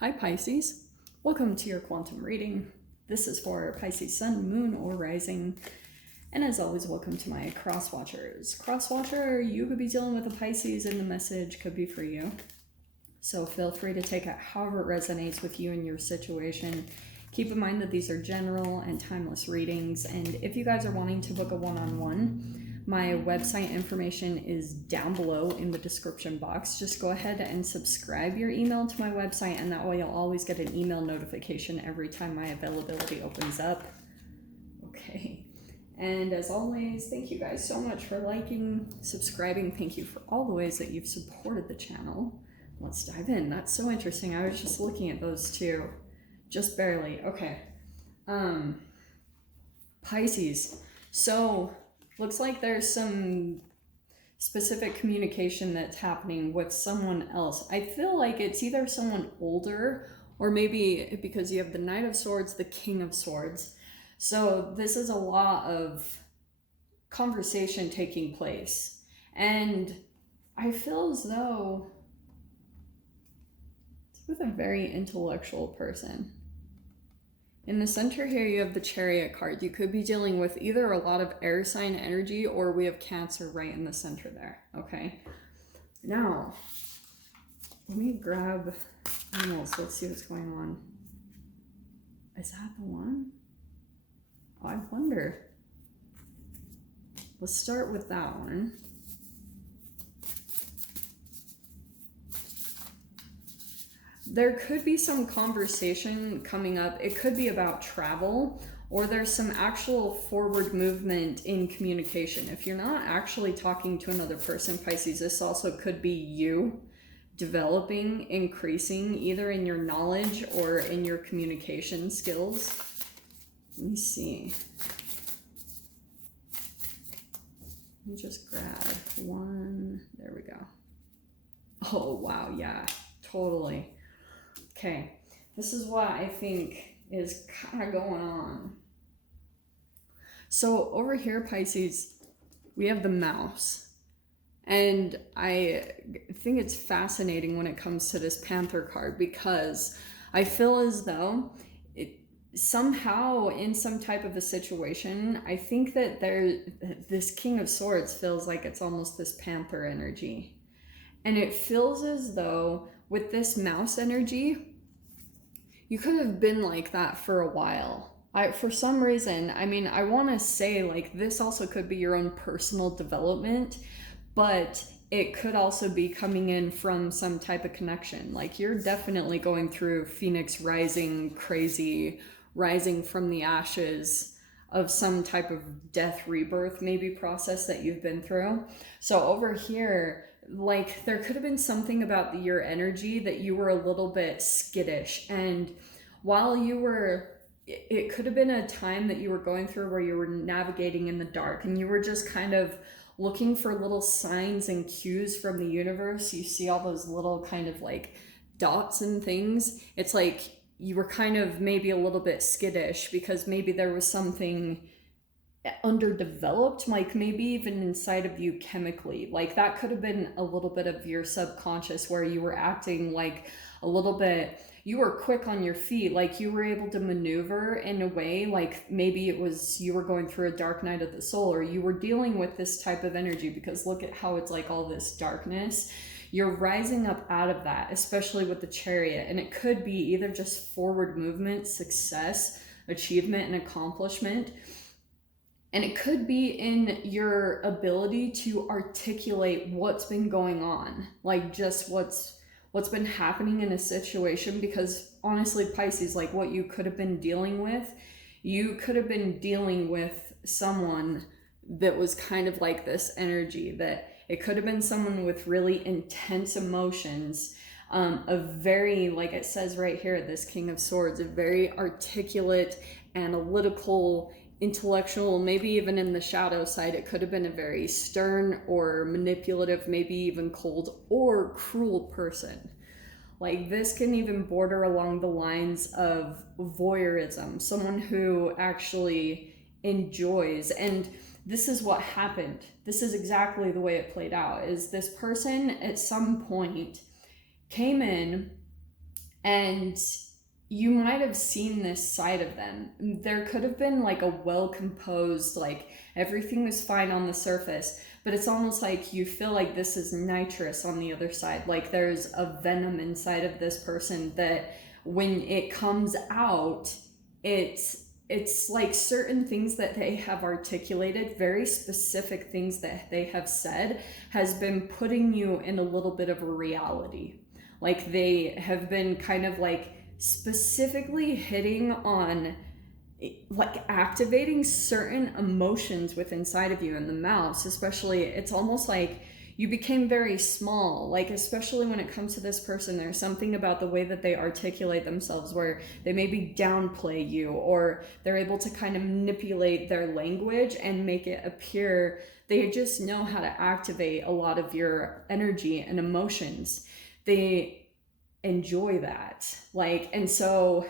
Hi Pisces, welcome to your quantum reading. This is for Pisces Sun, Moon, or Rising. And as always, welcome to my cross watchers. Cross watcher, you could be dealing with a Pisces and the message could be for you. So feel free to take it however it resonates with you and your situation. Keep in mind that these are general and timeless readings. And if you guys are wanting to book a one-on-one, my website information is down below in the description box. Just go ahead and subscribe your email to my website, and that way you'll always get an email notification every time my availability opens up. Okay. And as always, thank you guys so much for liking, subscribing. Thank you for all the ways that you've supported the channel. Let's dive in. That's so interesting. I was just looking at those two. Just barely. Okay. Pisces. So looks like there's some specific communication that's happening with someone else. I feel like it's either someone older or maybe because you have the Knight of Swords, the King of Swords. So this is a lot of conversation taking place. And I feel as though it's with a very intellectual person. In the center here, you have the Chariot card. You could be dealing with either a lot of air sign energy or we have Cancer right in the center there, okay? Now, let me grab animals. Let's see what's going on. Is that the one? Oh, I wonder. Let's start with that one. There could be some conversation coming up. It could be about travel, or there's some actual forward movement in communication. If you're not actually talking to another person, Pisces, this also could be you developing, increasing either in your knowledge or in your communication skills. Let me see. Let me just grab one. There we go. Oh, wow. Yeah, totally. Okay, this is what I think is kind of going on. So over here, Pisces, we have the mouse. And I think it's fascinating when it comes to this Panther card because I feel as though somehow in some type of a situation, I think that this King of Swords feels like it's almost this Panther energy. And it feels as though with this mouse energy, you could have been like that for a while. For some reason, I mean, I want to say like this also could be your own personal development, but it could also be coming in from some type of connection. Like you're definitely going through Phoenix rising, crazy, rising from the ashes of some type of death rebirth maybe process that you've been through. So over here, like there could have been something about your energy that you were a little bit skittish, and while you were, it could have been a time that you were going through where you were navigating in the dark and you were just kind of looking for little signs and cues from the universe. You see all those little kind of like dots and things. It's like you were kind of maybe a little bit skittish because maybe there was something underdeveloped, like maybe even inside of you chemically. Like that could have been a little bit of your subconscious where you were acting like a little bit, you were quick on your feet, like you were able to maneuver in a way like maybe it was you were going through a dark night of the soul, or you were dealing with this type of energy because look at how it's like all this darkness. You're rising up out of that, especially with the Chariot, and it could be either just forward movement, success, achievement, and accomplishment. And it could be in your ability to articulate what's been going on, like just what's been happening in a situation. Because honestly, Pisces, like what you could have been dealing with, you could have been dealing with someone that was kind of like this energy, that it could have been someone with really intense emotions, a very, like it says right here, this King of Swords, a very articulate, analytical, intellectual, maybe even in the shadow side, it could have been a very stern or manipulative, maybe even cold or cruel person. Like this can even border along the lines of voyeurism, someone who actually enjoys. And this is what happened. This is exactly the way it played out, is this person at some point came in And you might have seen this side of them. There could have been like a well composed, like everything was fine on the surface, but it's almost like you feel like this is nitrous on the other side. Like there's a venom inside of this person that when it comes out, it's like certain things that they have articulated, very specific things that they have said, has been putting you in a little bit of a reality. Like they have been kind of like specifically hitting on, like activating certain emotions within inside of you. And the mouse especially, it's almost like you became very small. Like especially when it comes to this person, there's something about the way that they articulate themselves where they maybe downplay you, or they're able to kind of manipulate their language and make it appear they just know how to activate a lot of your energy and emotions. They enjoy that. Like, and so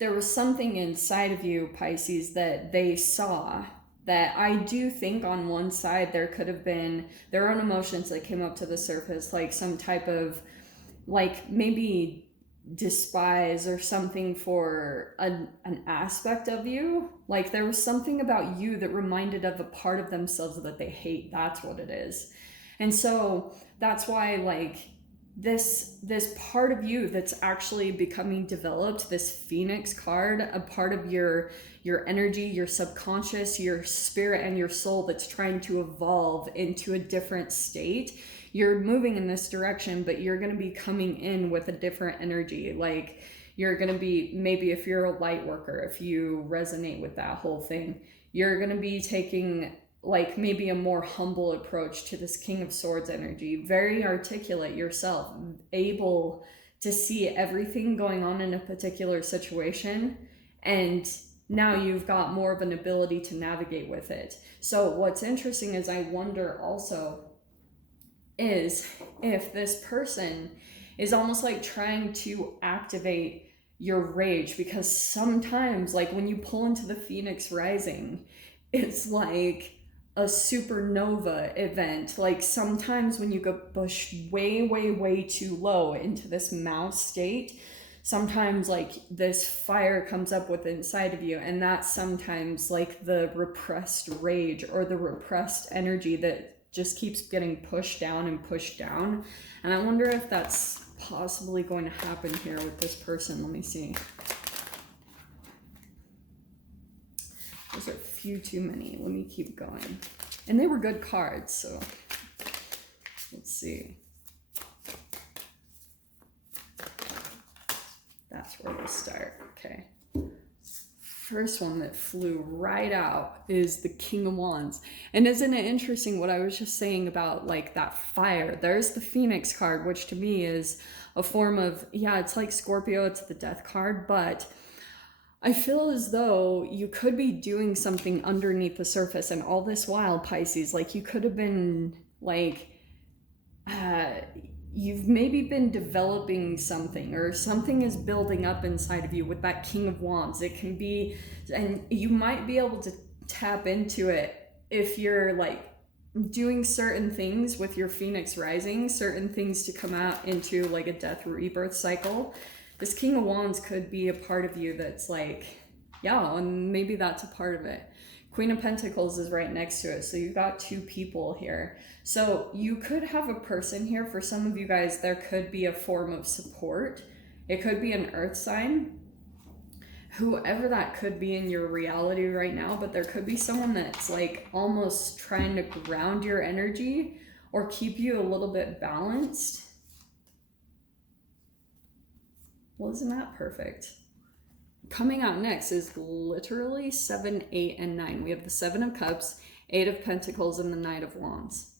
there was something inside of you, Pisces, that they saw, that I do think on one side there could have been their own emotions that came up to the surface, like some type of, like maybe despise or something for an aspect of you. Like there was something about you that reminded of a part of themselves that they hate. That's what it is. And so that's why, like, this part of you that's actually becoming developed, this Phoenix card, a part of your energy, your subconscious, your spirit, and your soul that's trying to evolve into a different state. You're moving in this direction, but you're going to be coming in with a different energy. Like you're going to be, maybe if you're a light worker, if you resonate with that whole thing, you're going to be taking like maybe a more humble approach to this King of Swords energy, very articulate yourself, able to see everything going on in a particular situation, and now you've got more of an ability to navigate with it. So what's interesting is I wonder also is if this person is almost like trying to activate your rage, because sometimes like when you pull into the Phoenix rising, it's like a supernova event. Like sometimes when you go push way too low into this mouse state, sometimes like this fire comes up with inside of you, and that's sometimes like the repressed rage or the repressed energy that just keeps getting pushed down and pushed down. And I wonder if that's possibly going to happen here with this person. Let me see. Those are a few too many. Let me keep going. And they were good cards, so let's see. That's where we'll start. Okay. First one that flew right out is the King of Wands. And isn't it interesting what I was just saying about like that fire? There's the Phoenix card, which to me is a form of, yeah, it's like Scorpio, it's the death card, but I feel as though you could be doing something underneath the surface, and all this while, Pisces, like you could have been like, you've maybe been developing something, or something is building up inside of you with that King of Wands. It can be, and you might be able to tap into it if you're like doing certain things with your Phoenix rising, certain things to come out into like a death rebirth cycle. This King of Wands could be a part of you that's like, yeah, and maybe that's a part of it. Queen of Pentacles is right next to it, so you've got two people here. So you could have a person here. For some of you guys, there could be a form of support. It could be an earth sign, whoever that could be in your reality right now, but there could be someone that's like almost trying to ground your energy or keep you a little bit balanced. Well, isn't that perfect? Coming out next is literally 7, 8, and 9. We have the 7 of Cups, 8 of Pentacles, and the Knight of Wands.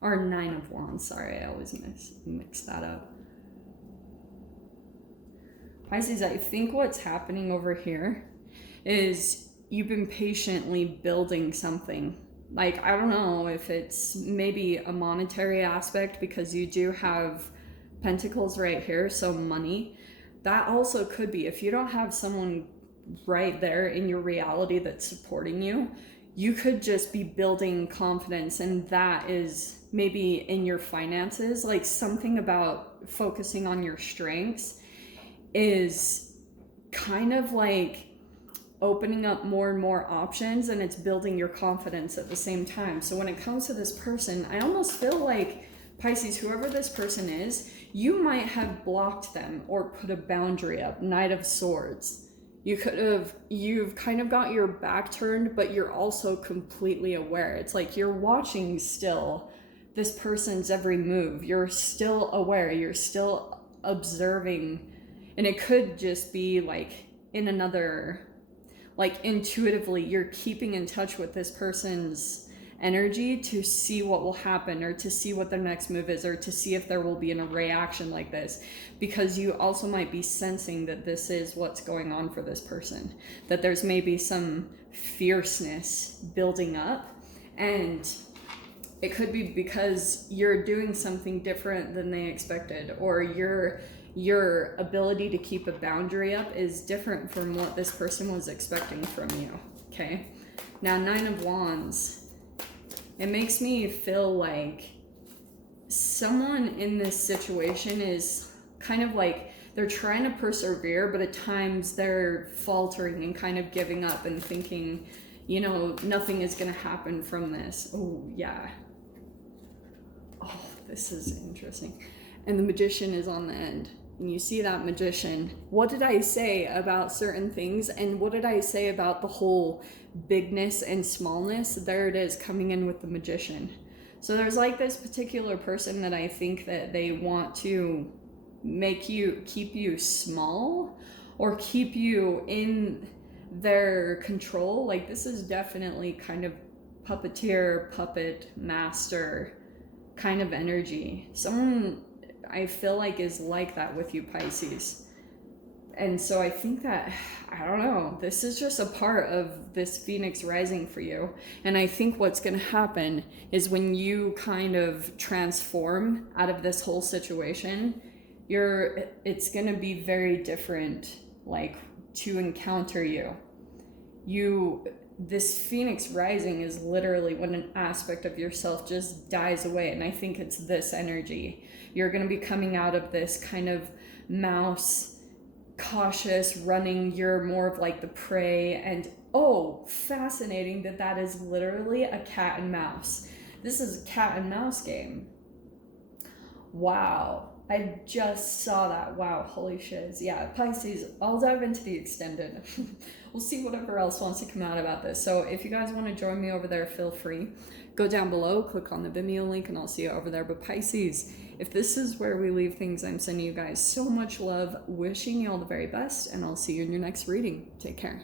Or 9 of Wands, sorry, I always mix that up. Pisces, I think what's happening over here is you've been patiently building something. Like, I don't know if it's maybe a monetary aspect, because you do have Pentacles right here, so money. That also could be, if you don't have someone right there in your reality that's supporting you, you could just be building confidence, and that is maybe in your finances, like something about focusing on your strengths is kind of like opening up more and more options, and it's building your confidence at the same time. So when it comes to this person, I almost feel like, Pisces, whoever this person is, you might have blocked them or put a boundary up. Knight of Swords. You've kind of got your back turned, but you're also completely aware. It's like you're watching still this person's every move. You're still aware. You're still observing. And it could just be like in another, like intuitively, you're keeping in touch with this person's energy to see what will happen, or to see what their next move is, or to see if there will be a reaction like this, because you also might be sensing that this is what's going on for this person, that there's maybe some fierceness building up, and it could be because you're doing something different than they expected, or your ability to keep a boundary up is different from what this person was expecting from you. Okay, now Nine of Wands. It makes me feel like someone in this situation is kind of like they're trying to persevere, but at times they're faltering and kind of giving up and thinking, you know, nothing is going to happen from this. Oh, yeah. Oh, this is interesting. And the Magician is on the end. And you see that Magician. What did I say about certain things? And what did I say about the whole bigness and smallness? There it is, coming in with the Magician. So there's like this particular person that I think that they want to keep you small, or keep you in their control. Like, this is definitely kind of puppeteer, puppet master kind of energy. Someone I feel like is like that with you, Pisces. And so I think that, I don't know, this is just a part of this Phoenix rising for you. And I think what's going to happen is when you kind of transform out of this whole situation, it's going to be very different, like, to encounter you. This Phoenix rising is literally when an aspect of yourself just dies away. And I think it's this energy. You're going to be coming out of this kind of mouse, cautious, running. You're more of like the prey. And oh, fascinating that is literally a cat and mouse. This is a cat and mouse game. Wow. I just saw that. Wow, holy shiz. Yeah, Pisces, I'll dive into the extended. We'll see whatever else wants to come out about this. So if you guys want to join me over there, feel free. Go down below, click on the Vimeo link, and I'll see you over there. But Pisces, if this is where we leave things, I'm sending you guys so much love, wishing you all the very best, and I'll see you in your next reading. Take care.